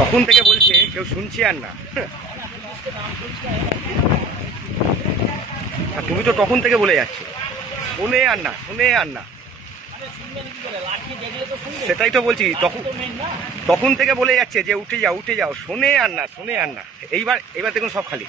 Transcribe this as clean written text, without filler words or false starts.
তখন থেকে বলছে কেউ শুনছি আর না। তুমি তো তখন থেকে বলে যাচ্ছ শুনে আর না, শুনে আর না। সেটাই তো বলছি, তখন থেকে বলে যাচ্ছে যে উঠে যাও উঠে যাও, শোনে আর না, শোনে আর না। এইবার দেখুন সব খালি।